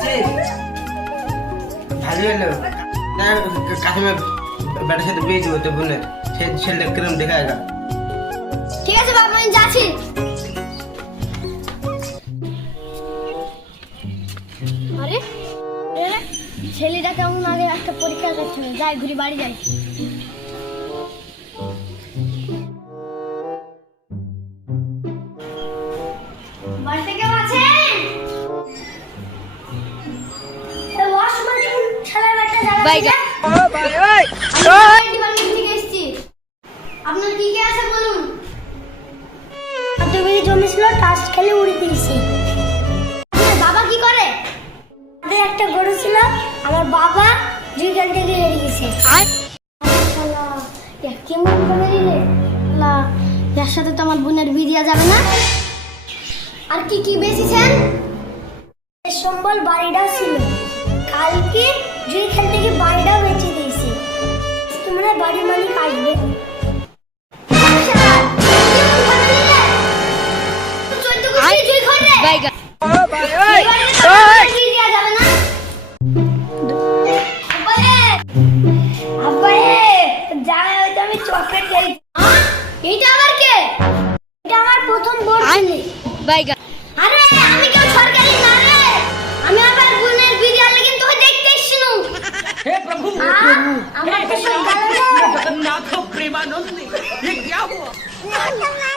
আছিস? ভালো হলো। কাকিমা বেটার সাথে বিয়ে দিব তো বোনের। সে ছেলে কিরম দেখা গেল। ঠিক আছে বাবা, আমি যাচ্ছি। আরে ছেলেটা কেমন আগে একটা পরীক্ষা করছিল, যাই ঘুরে বাড়ি যাই। বাড়িতে কেউ আছেন? আপনার কি কি আছে বলুন? বিধি জমি ছিল, টাস খেলে উড়ে দিয়েছি। বাবা কি করে? আমাদের একটা গরু ছিল, আমার বাবা দুইখান থেকে হেরে গেছে। কেমন করে দিলে না, এর সাথে তো আমার বোনের বিয়ে দেওয়া যাবে না। আর কি কি বেচেছেন? সম্বল বাড়িটাও ছিল, কালকে দুইখান থেকে বাড়িটাও বেঁচে দিয়েছি। তোমরা বাড়ির মালিক আসবে। আমি চকলেট খেয়েছি। এইটা আবার কে? এটা আমার প্রথম বোন ছিল। আরে আমি কেউ সরকারি না রে, আমি আবার বোনের বিয়ে দেওয়ার লাগি তোকে দেখতে এসেছিলাম। हे प्रभु আমার তো সব গালো जगन्नाथ प्रेमानंद ये क्या हुआ?